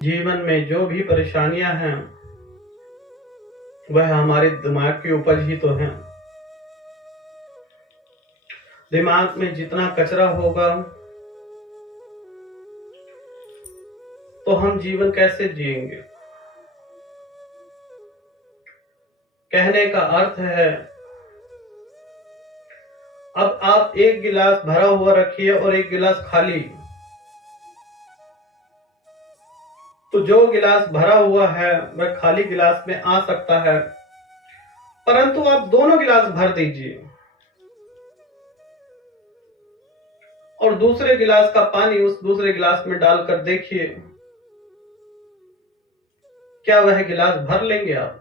जीवन में जो भी परेशानियां हैं वह हमारे दिमाग की उपज ही तो है। दिमाग में जितना कचरा होगा तो हम जीवन कैसे जिएंगे। कहने का अर्थ है, अब आप एक गिलास भरा हुआ रखिए और एक गिलास खाली, तो जो गिलास भरा हुआ है वह खाली गिलास में आ सकता है, परंतु आप दोनों गिलास भर दीजिए और दूसरे गिलास का पानी उस दूसरे गिलास में डालकर देखिए, क्या वह गिलास भर लेंगे आप?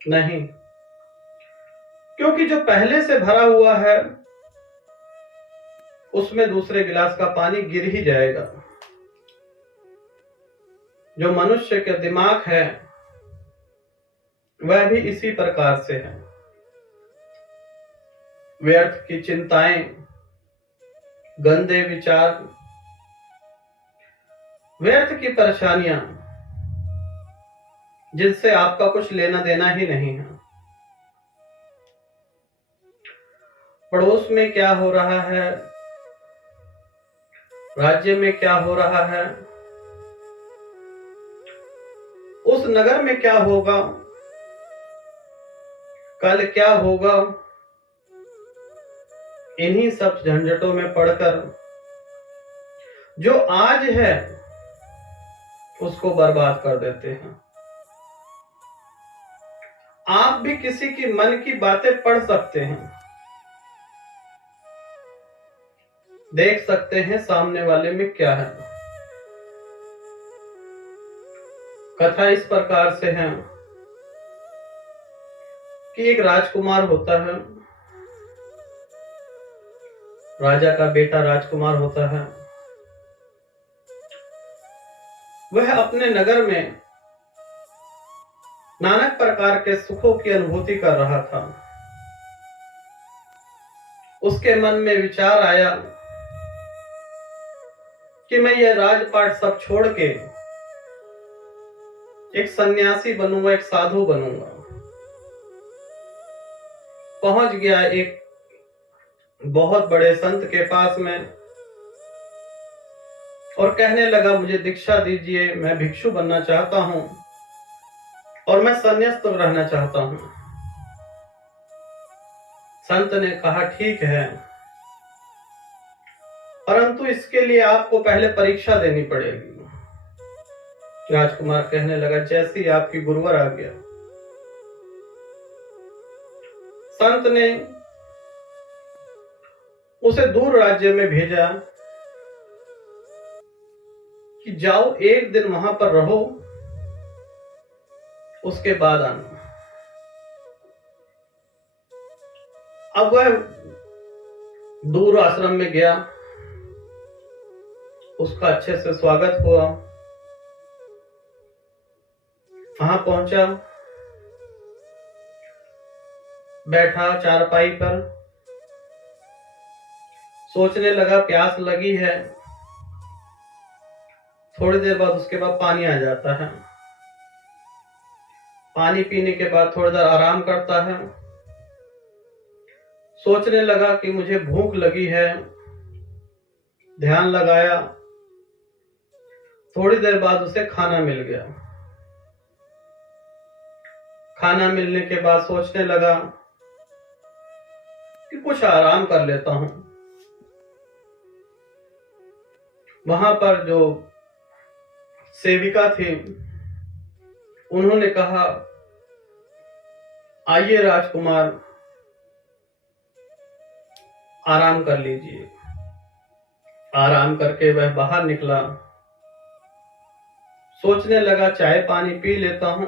नहीं, क्योंकि जो पहले से भरा हुआ है उसमें दूसरे गिलास का पानी गिर ही जाएगा। जो मनुष्य का दिमाग है वह भी इसी प्रकार से है। व्यर्थ की चिंताएं, गंदे विचार, व्यर्थ की परेशानियां जिनसे आपका कुछ लेना देना ही नहीं है। पड़ोस में क्या हो रहा है, राज्य में क्या हो रहा है, उस नगर में क्या होगा, कल क्या होगा, इन्हीं सब झंझटों में पड़कर जो आज है उसको बर्बाद कर देते हैं। आप भी किसी की मन की बातें पढ़ सकते हैं, देख सकते हैं सामने वाले में क्या है। कथा इस प्रकार से है कि एक राजकुमार होता है, राजा का बेटा राजकुमार होता है। वह अपने नगर में नाना प्रकार के सुखों की अनुभूति कर रहा था। उसके मन में विचार आया कि मैं यह राजपाट सब छोड़ के एक सन्यासी बनूंगा, एक साधु बनूंगा। पहुंच गया एक बहुत बड़े संत के पास में और कहने लगा, मुझे दीक्षा दीजिए, मैं भिक्षु बनना चाहता हूं और मैं संन्यास्त रहना चाहता हूं। संत ने कहा, ठीक है, परंतु इसके लिए आपको पहले परीक्षा देनी पड़ेगी। राजकुमार कहने लगा, जैसी आपकी गुरुवर आ गया। संत ने उसे दूर राज्य में भेजा कि जाओ, एक दिन वहां पर रहो, उसके बाद आना। अब वह दूर आश्रम में गया, उसका अच्छे से स्वागत हुआ। वहां पहुंचा, बैठा चारपाई पर, सोचने लगा, प्यास लगी है। थोड़ी देर बाद उसके बाद पानी आ जाता है। पानी पीने के बाद थोड़ी देर आराम करता है। सोचने लगा कि मुझे भूख लगी है। ध्यान लगाया, थोड़ी देर बाद उसे खाना मिल गया। खाना मिलने के बाद सोचने लगा कि कुछ आराम कर लेता हूं। वहां पर जो सेविका थी उन्होंने कहा, आइए राजकुमार, आराम कर लीजिए। आराम करके वह बाहर निकला। सोचने लगा, चाय पानी पी लेता हूं।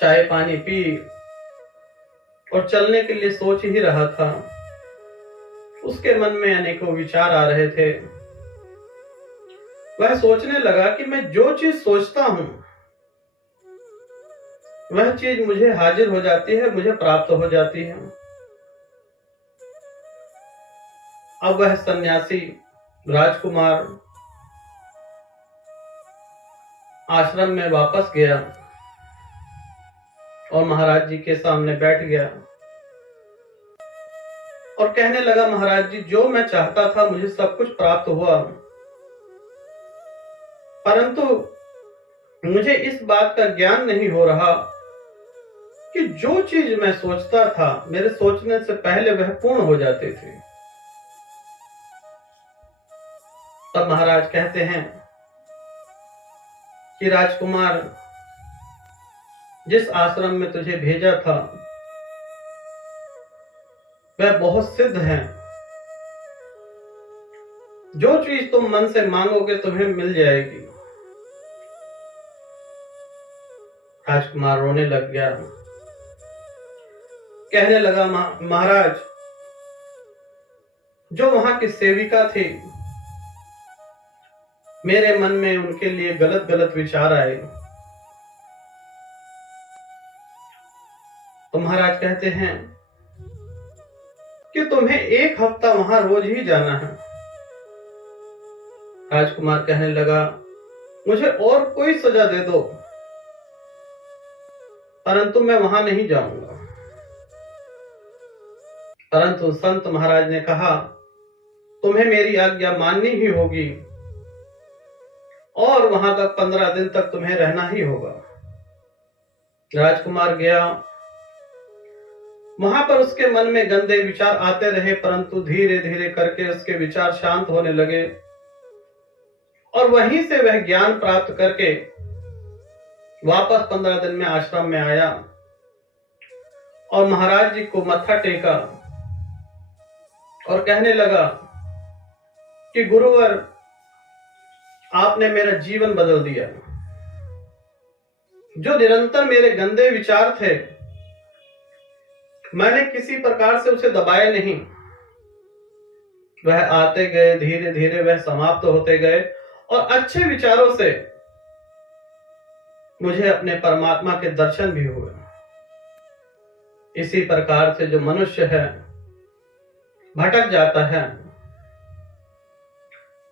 चाय पानी पी और चलने के लिए सोच ही रहा था। उसके मन में अनेकों विचार आ रहे थे। वह सोचने लगा कि मैं जो चीज सोचता हूं वह चीज मुझे हाजिर हो जाती है, मुझे प्राप्त हो जाती है। अब वह सन्यासी राजकुमार आश्रम में वापस गया और महाराज जी के सामने बैठ गया और कहने लगा, महाराज जी, जो मैं चाहता था मुझे सब कुछ प्राप्त हुआ, परंतु मुझे इस बात का ज्ञान नहीं हो रहा कि जो चीज मैं सोचता था मेरे सोचने से पहले वह पूर्ण हो जाते थे। तब महाराज कहते हैं कि राजकुमार, जिस आश्रम में तुझे भेजा था वह बहुत सिद्ध है। जो चीज तुम मन से मांगोगे तुम्हें मिल जाएगी। राजकुमार रोने लग गया, कहने लगा, महाराज, जो वहां की सेविका थी मेरे मन में उनके लिए गलत गलत विचार आए। तो महाराज कहते हैं कि तुम्हें 1 हफ्ता वहां रोज ही जाना है। राजकुमार कहने लगा, मुझे और कोई सजा दे दो, परंतु मैं वहां नहीं जाऊंगा। परंतु संत महाराज ने कहा, तुम्हें मेरी आज्ञा माननी ही होगी और वहां तक 15 दिन तक तुम्हें रहना ही होगा। राजकुमार गया। वहां पर उसके मन में गंदे विचार आते रहे, परंतु धीरे धीरे करके उसके विचार शांत होने लगे और वहीं से वह ज्ञान प्राप्त करके वापस 15 दिन में आश्रम में आया और महाराज जी को मत्था टेका और कहने लगा कि गुरुवर, आपने मेरा जीवन बदल दिया। जो निरंतर मेरे गंदे विचार थे मैंने किसी प्रकार से उसे दबाए नहीं, वह आते गए, धीरे धीरे वह समाप्त होते गए और अच्छे विचारों से मुझे अपने परमात्मा के दर्शन भी हुए। इसी प्रकार से जो मनुष्य है भटक जाता है,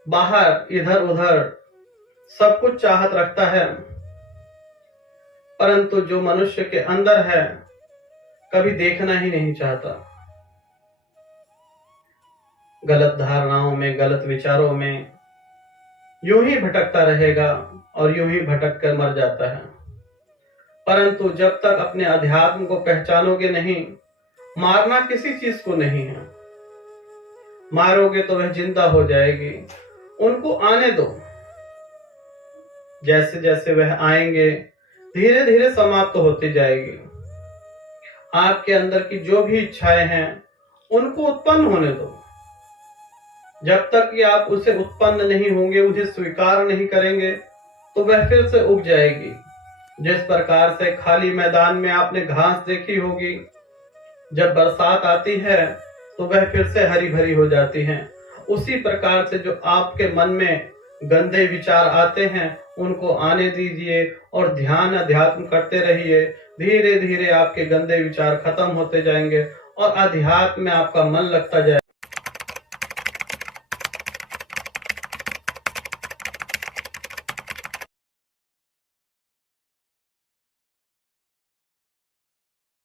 बाहर इधर उधर सब कुछ चाहत रखता है, परंतु जो मनुष्य के अंदर है कभी देखना ही नहीं चाहता। गलत धारणाओं में, गलत विचारों में यूं ही भटकता रहेगा और यूं ही भटक कर मर जाता है। परंतु जब तक अपने अध्यात्म को पहचानोगे नहीं, मारना किसी चीज को नहीं है, मारोगे तो वह जिंदा हो जाएगी। उनको आने दो, जैसे जैसे वह आएंगे धीरे धीरे समाप्त होती जाएगी। आपके अंदर की जो भी इच्छाएं हैं उनको उत्पन्न होने दो। जब तक कि आप उसे उत्पन्न नहीं होंगे, उसे स्वीकार नहीं करेंगे, तो वह फिर से उग जाएगी। जिस प्रकार से खाली मैदान में आपने घास देखी होगी, जब बरसात आती है तो वह फिर से हरी भरी हो जाती है। उसी प्रकार से जो आपके मन में गंदे विचार आते हैं उनको आने दीजिए और ध्यान अध्यात्म करते रहिए। धीरे धीरे आपके गंदे विचार खत्म होते जाएंगे और अध्यात्म में आपका मन लगता जाएगा।